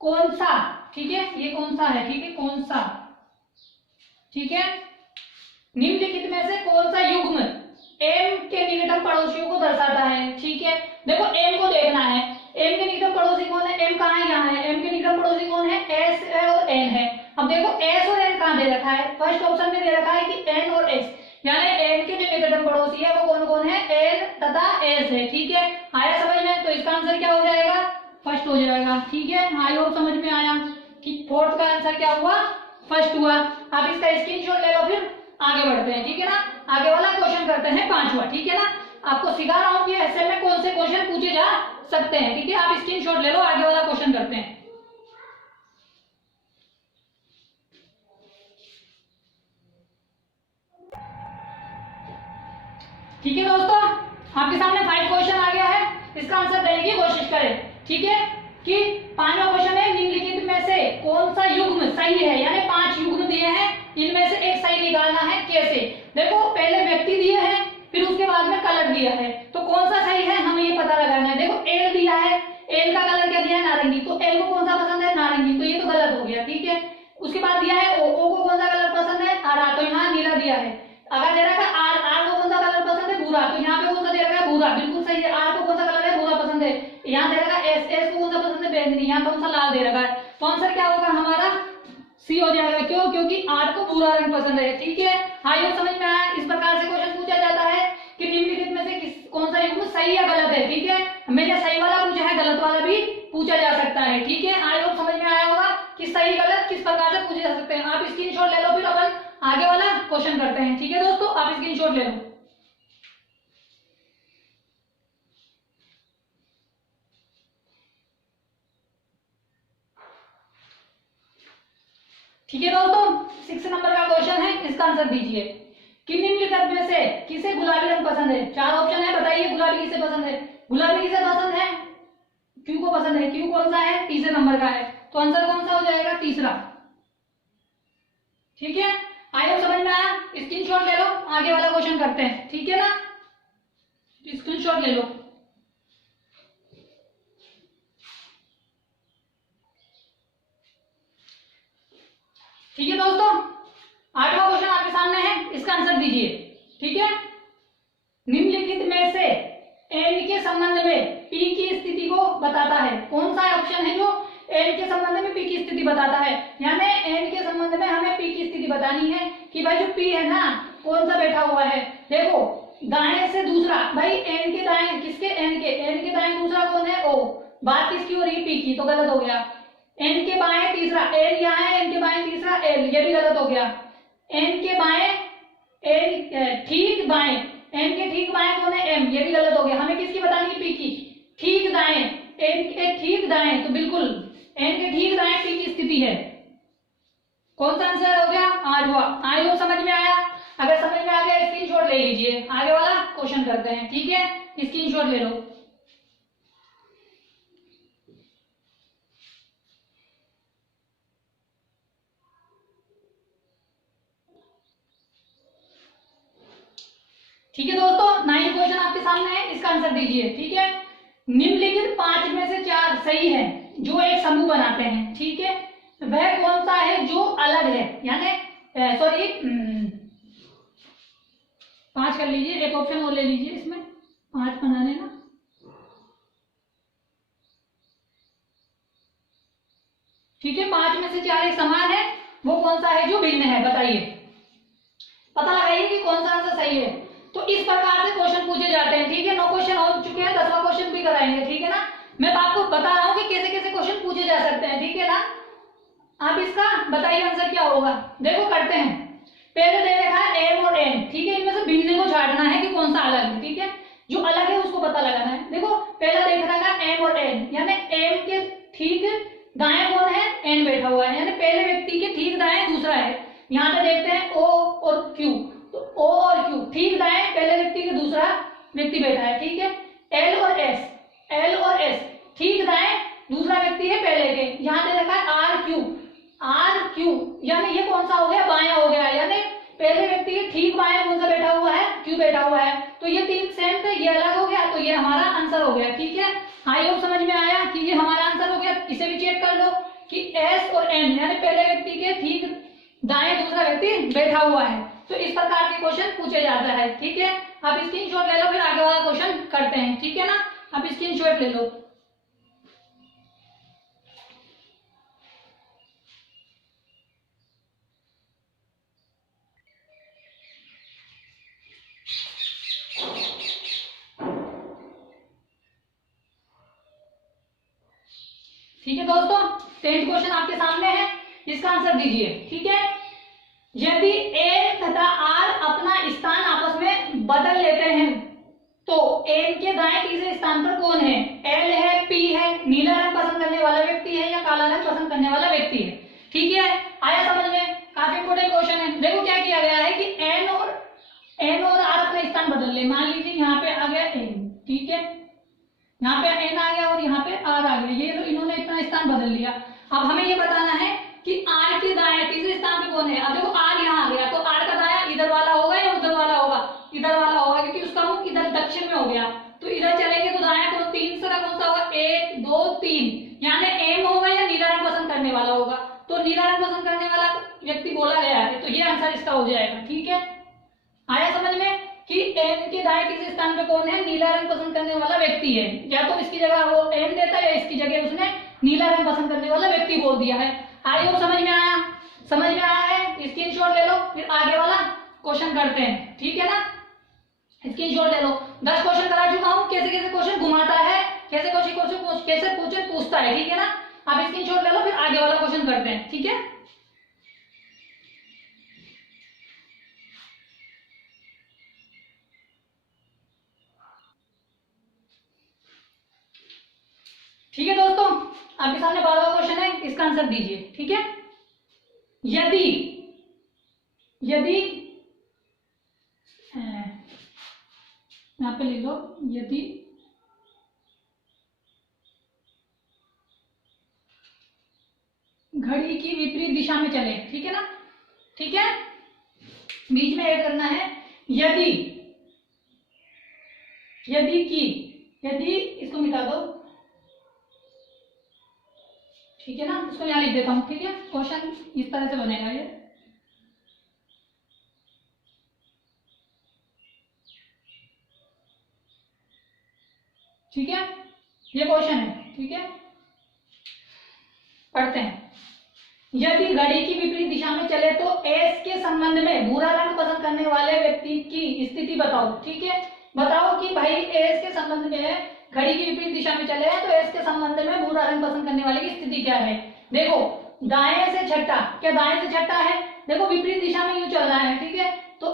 कौन सा, ठीक है, ये कौन सा है, ठीक है, कौन सा, ठीक है, निम्नलिखित में से कौन सा युग्म एम के निकटतम पड़ोसियों को दर्शाता है, ठीक है। देखो एम को देखना है, एम के निकटतम पड़ोसी कौन है, एम कहाँ है, यहाँ है। एम के निकटतम पड़ोसी कौन है, एस और एन है। अब देखो एस और एन कहाँ दे रखा है, फर्स्ट ऑप्शन में दे रखा है कि एन और एस, यानी एन के जो निकटतम पड़ोसी है वो कौन कौन है, एन तथा एस है, ठीक है। आया समझ में, तो इसका आंसर क्या हो जाएगा, फर्स्ट हो जाएगा, ठीक है। आई होप समझ में आया कि फोर्थ का आंसर क्या हुआ, फर्स्ट हुआ। आप इसका स्क्रीनशॉट ले लो, फिर आगे बढ़ते हैं, ठीक है ना। आगे वाला क्वेश्चन करते हैं, पांचवा, ठीक है ना। आपको सिखा रहा हूं कि ऐसे में कौन से क्वेश्चन पूछे जा सकते हैं, ठीक है। आप स्क्रीनशॉट ले लो, आगे वाला क्वेश्चन करते हैं। ठीक है दोस्तों, आपके सामने 5 क्वेश्चन आ गया है, इसका आंसर देने की कोशिश करें, ठीक है। कि पांचवा क्वेश्चन है, निम्नलिखित में से कौन सा युग्म सही है, यानी 5 युग्म दिए हैं, इनमें से एक सही निकालना है। कैसे, देखो पहले व्यक्ति दिए हैं, फिर उसके बाद में कलर दिया है, तो कौन सा सही है हमें ये पता लगाना है। देखो एल दिया है, एल का कलर क्या दिया है, नारंगी, तो एल को कौन सा पसंद है, नारंगी, तो ये तो गलत हो गया, ठीक है। उसके बाद दिया है ओ को कौन सा कलर पसंद है, हरा, तो यहाँ नीला दिया है। अगर दे रखा है आर को कौन सा कलर पसंद है, भूरा, तो यहाँ पे कौन सा दे रखा है, भूरा, बिल्कुल सही है। आर को कौन सा कलर है, भूरा पसंद है। यहाँ दे रखा है एस को कौन सा पसंद है, बैंगनी, यहाँ कौन सा लाल दे रखा है, तो आंसर क्या होगा हमारा, सी हो जाएगा। क्यों, क्योंकि आर को भूरा रंग पसंद है, ठीक है। हाँ ये समझ में आया। इस प्रकार से क्वेश्चन पूछा जाता है कि निम्नलिखित युग्म सही या गलत है, ठीक है। मैंने सही वाला पूछा है, गलत वाला भी पूछा जा सकता है, ठीक है। आई होप समझ में आया होगा कि सही गलत किस प्रकार से पूछे जा सकते हैं। आप स्क्रीनशॉट ले लो, फिर अपन आगे वाला क्वेश्चन करते हैं, ठीक है दोस्तों। आप स्क्रीनशॉट ले लो। ठीक है दोस्तों, 6 नंबर का क्वेश्चन है, इसका आंसर दीजिए कि निम्नलिखित में से किसे गुलाबी रंग पसंद है। 4 ऑप्शन है, बताइए गुलाबी किसे पसंद है। गुलाबी किसे पसंद है, क्यू को पसंद है। क्यू कौन सा है, तीसरे नंबर का है, तो आंसर कौन सा हो जाएगा, तीसरा, ठीक है। आई होप समझ में आया, स्क्रीनशॉट ले लो, आगे वाला क्वेश्चन करते हैं, ठीक है ना। स्क्रीनशॉट ले लो। ठीक है दोस्तों, 8वां क्वेश्चन आपके सामने है, इसका आंसर दीजिए, ठीक है। निम्नलिखित में से एन के संबंध में पी की स्थिति को बताता है। कौन सा ऑप्शन है जो एन के संबंध में पी की स्थिति बताता है। यानी एन के संबंध में हमें पी की स्थिति बतानी है कि भाई जो पी है ना, कौन सा बैठा हुआ है। देखो दाएं से दूसरा, भाई एन के दाएं, किसके, एन के दाएं दूसरा कौन है, ओ। बात किसकी हो रही है, पी की, तो गलत हो गया। एन के बाएं तीसरा, एल यहाँ है, एन के बाएं तीसरा एल, ये भी गलत हो गया। एन के बाएं एन ठीक बाएं, एन के ठीक बाएं कौन है, एम, ये भी गलत हो गया। हमें किसकी बतानी है, पी की। ठीक दाएं, एन के ठीक दाएं, तो बिल्कुल एन के ठीक दाएं पी की स्थिति है। कौन सा आंसर हो गया, 8वां। आई होप समझ में आया। अगर समझ में आ गया स्क्रीनशॉट ले लीजिए, आगे वाला क्वेश्चन करते हैं, ठीक है। स्क्रीनशॉट ले लो। ठीक है दोस्तों, 9 क्वेश्चन आपके सामने है, इसका आंसर दीजिए, ठीक है। निम्नलिखित 5 में से 4 सही है जो एक समूह बनाते हैं, ठीक है। वह कौन सा है जो अलग है, यानी सॉरी 5 कर लीजिए, एक ऑप्शन और ले लीजिए, इसमें 5 बना लेना। ठीक है, 5 में से 4 एक समान है, वो कौन सा है जो भिन्न है, बताइए, पता लगाइए कि कौन सा आंसर सही है। तो इस प्रकार से क्वेश्चन पूछे जाते हैं, ठीक है। 9 क्वेश्चन हो चुके हैं, 10वां क्वेश्चन भी कराएंगे, ठीक है ना। मैं आपको बता रहा हूं कि कैसे कैसे क्वेश्चन पूछे जा सकते हैं, ठीक है ना। आप इसका बताइए आंसर क्या होगा। देखो करते हैं, पहले दे रखा है एम और एन, ठीक है। इनमें से भिन्न को छांटना है कि कौन सा अलग है, ठीक है। जो अलग है उसको पता लगाना है। देखो पहला देख रखा है एम और एन, यानी एम के ठीक दाएं कौन है, एन बैठा हुआ है, यानी पहले व्यक्ति के ठीक दाएं दूसरा है। यहाँ पे देखते हैं ओ और क्यू, तो ओ और क्यू ठीक दाएं पहले व्यक्ति के दूसरा व्यक्ति बैठा है, ठीक है। एल और एस ठीक दाएं दूसरा व्यक्ति है पहले के। यहाँ पे रखा है आर क्यू, यानी ये कौन सा हो गया, बायां हो गया, यानी पहले व्यक्ति के ठीक बाएं कौन सा बैठा हुआ है, क्यू बैठा हुआ है। तो ये 3 सेम थे, ये अलग हो गया, तो ये हमारा आंसर हो गया, ठीक है। आई होप समझ में आया कि ये हमारा आंसर हो गया। इसे भी चेक कर लो कि एस और एन, यानी पहले व्यक्ति के ठीक दाएं दूसरा व्यक्ति बैठा हुआ है। तो इस प्रकार के क्वेश्चन पूछे जाता है, ठीक है। आप स्क्रीनशॉट ले लो, फिर आगे वाला क्वेश्चन करते हैं, ठीक है ना। आप स्क्रीनशॉट ले लो। ठीक है दोस्तों, 10th क्वेश्चन आपके सामने है, इसका आंसर दीजिए, ठीक है। यदि एन तथा आर अपना स्थान आपस में बदल लेते हैं तो एन के दाएं तीसरे स्थान पर कौन है, एल है, पी है, नीला रंग पसंद करने वाला व्यक्ति है या काला रंग पसंद करने वाला व्यक्ति है, ठीक है। आया समझ में, काफी इंपोर्टेंट क्वेश्चन है। देखो क्या किया गया है कि एन और आर अपना स्थान बदल ले। मान लीजिए यहाँ पे आ गया एन, ठीक है, यहाँ पे एन आ गया और यहाँ पे आर आ गया, ये इन्होंने अपना स्थान बदल लिया। अब हमें ये बताना है कि आर के दाएं तीसरे स्थान पे कौन है। अब देखो आर यहाँ आ गया, तो आर का दाया इधर वाला होगा या उधर वाला होगा, इधर वाला होगा, क्योंकि उसका मुख इधर दक्षिण में हो गया। तो इधर चलेंगे तो दाया कौन, 3 तरह कौन सा होगा, 1 2 3, यानी एम होगा या नीला रंग पसंद करने वाला होगा। तो नीला रंग पसंद करने वाला व्यक्ति बोला गया है, तो ये आंसर इसका हो जाएगा, ठीक है। आया समझ में कि एम के दाएं किसी स्थान पे कौन है, नीला रंग पसंद करने वाला व्यक्ति है। या तो इसकी जगह वो एम देता है या इसकी जगह उसने नीला रंग पसंद करने वाला व्यक्ति बोल दिया है। आई होप समझ में आया। स्क्रीनशॉट ले लो, फिर आगे वाला क्वेश्चन करते हैं, ठीक है ना। स्क्रीनशॉट ले लो। 10 क्वेश्चन करा चुका हूँ, कैसे कैसे क्वेश्चन घुमाता है, कैसे क्वेश्चन पूछता है, ठीक है ना। आप स्क्रीनशॉट ले लो, फिर आगे वाला क्वेश्चन करते हैं, ठीक है। ठीक है दोस्तों, आपके सामने 12वां क्वेश्चन है, इसका आंसर दीजिए, ठीक है। यदि यहाँ पे लिख लो, यदि घड़ी की विपरीत दिशा में चले, ठीक है ना, ठीक है, बीच में ऐड करना है यदि इसको मिटा दो, ठीक है ना, इसको यहाँ लिख देता हूं, ठीक है। क्वेश्चन इस तरह से बनेगा ये, ठीक है, ये क्वेश्चन है, ठीक है। पढ़ते हैं। यदि घड़ी की विपरीत दिशा में चले तो एस के संबंध में भूरा रंग पसंद करने वाले व्यक्ति की स्थिति बताओ, ठीक है। बताओ कि भाई एस के संबंध में घड़ी की विपरीत दिशा में चले हैं तो एस के संबंध में भूरा रंग पसंद करने वाले की स्थिति क्या है। देखो दाएं से छठा, क्या दाएं से छठा है, देखो विपरीत दिशा में यूं चल रहा है, ठीक है। तो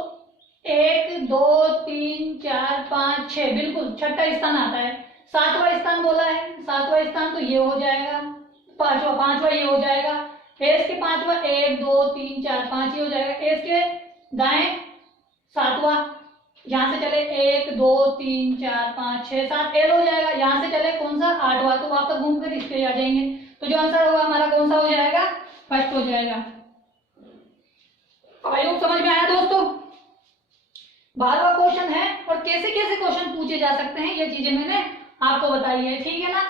1 2 3 4 5 6 बिल्कुल छठा स्थान आता है। 7वां स्थान बोला है, 7वां स्थान तो ये हो जाएगा, पांचवा ये हो जाएगा, एस के 5वां 1 2 3 4 5 ये हो जाएगा, एस के दाएं 7वां, यहाँ से चले 1 2 3 4 5 6 7 एल हो जाएगा, यहाँ से चले कौन सा 8वां, तो वापस घूमकर इस पे आ जाएंगे। तो जो आंसर होगा हमारा कौन सा हो जाएगा, फर्स्ट हो जाएगा। आई होप समझ में आया दोस्तों। 12वां क्वेश्चन है और कैसे कैसे क्वेश्चन पूछे जा सकते हैं ये चीजें मैंने आपको बताई है, ठीक है ना,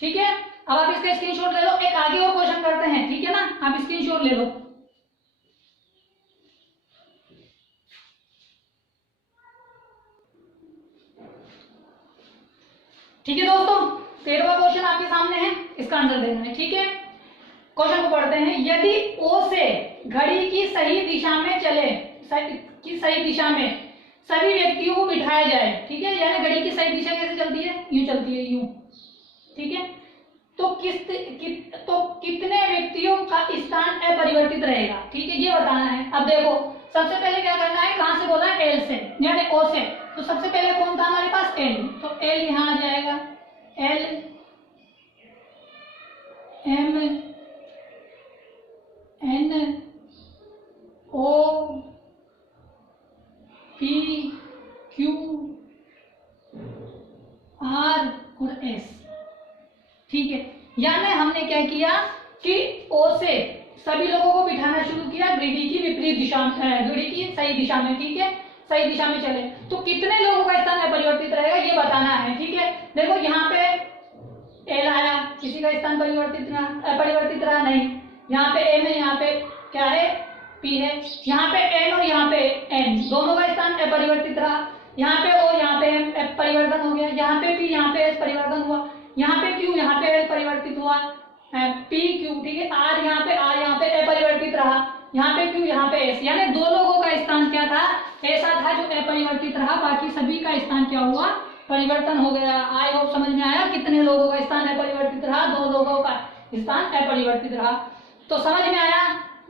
ठीक है। अब आप इसका स्क्रीनशॉट ले लो, एक आगे और क्वेश्चन करते हैं, ठीक है ना, आप स्क्रीनशॉट ले लो। ठीक है दोस्तों, 13वां क्वेश्चन आपके सामने है, इसका आंसर देना है, ठीक है। क्वेश्चन को पढ़ते हैं। यदि ओ से घड़ी की सही दिशा में चले, सही दिशा में सभी व्यक्तियों को बिठाया जाए, ठीक है, यानी घड़ी की सही दिशा कैसे चलती है, यूं चलती है, यूं, ठीक है। तो कितने व्यक्तियों का स्थान अपरिवर्तित रहेगा, ठीक है, ये बताना है। अब देखो सबसे पहले क्या करना है, कहां से बोला, एल से यानी ओ से, तो सबसे पहले कौन था हमारे पास, एल, तो एल यहां आ जाएगा, L M N O P Q R और एस, ठीक है। यानी हमने क्या किया कि ओ से सभी लोगों को बिठाना शुरू किया घड़ी की विपरीत दिशा में, घड़ी की सही दिशा में, ठीक है, सही दिशा में चले तो कितने लोगों का स्थान अपरिवर्तित रहेगा ये बताना है, ठीक है। देखो यहाँ पे एल आया, किसी का स्थान अपरिवर्तित रहा नहीं, यहाँ पे एम है, यहाँ पे क्या है, पी है, यहाँ पे एन और यहाँ पे एन दोनों का स्थान अपरिवर्तित रहा, यहाँ पे ओ यहाँ पे एम परिवर्तन हो गया, यहाँ पे पी यहाँ पे एस परिवर्तन हुआ, यहाँ पे क्यू यहाँ पे एल परिवर्तित हुआ, पी क्यू, ठीक है, आर यहाँ पे अपरिवर्तित रहा, यहाँ पे क्यू यहाँ पे एस, यानी 2 लोगों का स्थान क्या था, ऐसा था जो अपरिवर्तित रहा, बाकी सभी का स्थान क्या हुआ, परिवर्तन हो गया। आई होप समझ में आया, कितने लोगों का स्थान अपरिवर्तित रहा, 2 लोगों का स्थान अपरिवर्तित रहा। तो समझ में आया,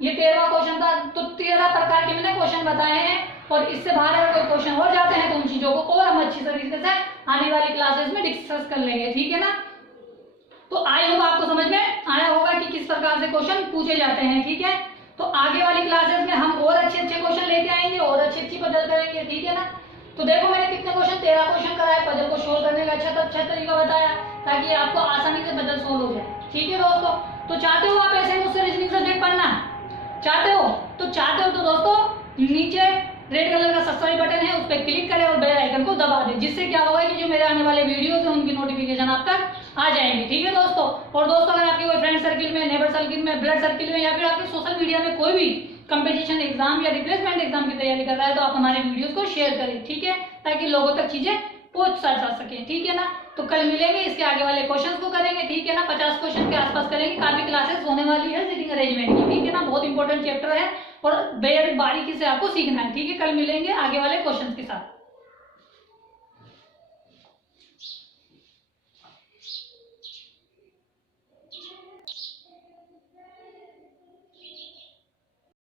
ये 13वां क्वेश्चन था। तो 13 प्रकार के मैंने क्वेश्चन बताए हैं और इससे बाहर अगर कोई क्वेश्चन हो जाते हैं तो उन चीजों को और हम अच्छी तरीके से आने वाली क्लासेस में डिस्कस कर लेंगे, ठीक है ना। तो आई होप आपको समझ में आया होगा कि किस प्रकार से क्वेश्चन पूछे जाते हैं, ठीक है। तो आगे वाली क्लासेस में हम और अच्छे क्वेश्चन लेके आएंगे और अच्छी पजल करेंगे, ठीक है ना। तो देखो मैंने कितने क्वेश्चन, 13 क्वेश्चन कराए, पजल को सोल्व करने का अच्छा तरीका बताया ताकि आपको आसानी से पजल सोल्व हो जाए, ठीक है दोस्तों। तो चाहते हो आप ऐसे मुझसे रीजनिंग सब्जेक्ट पढ़ना चाहते हो तो दोस्तों नीचे रेड कलर का सब्सक्राइब बटन है, उस पर क्लिक करें और बेल आइकन को दबा दें, जिससे क्या होगा कि जो मेरे आने वाले वीडियोस हैं उनकी नोटिफिकेशन आप तक आ जाएंगे, ठीक है दोस्तों। और दोस्तों अगर आपके कोई फ्रेंड सर्किल में, नेबर सर्किल में, ब्लड सर्किल में या फिर आपके सोशल मीडिया में कोई भी कंपटीशन एग्जाम या रिप्लेसमेंट एग्जाम की तैयारी कर रहा है तो आप हमारे वीडियोस को शेयर करें, ठीक है, ताकि लोगों तक चीजें पहुंच जा सके, ठीक है ना। तो कल मिलेंगे, इसके आगे वाले क्वेश्चंस को करेंगे, ठीक है ना। 50 क्वेश्चन के आसपास करेंगे। काफी क्लासेस होने वाली है सीटिंग अरेंजमेंट की, ठीक है ना। बहुत इंपॉर्टेंट चैप्टर है और बेहद बारीकी से आपको सीखना है, ठीक है। कल मिलेंगे आगे वाले क्वेश्चंस के साथ।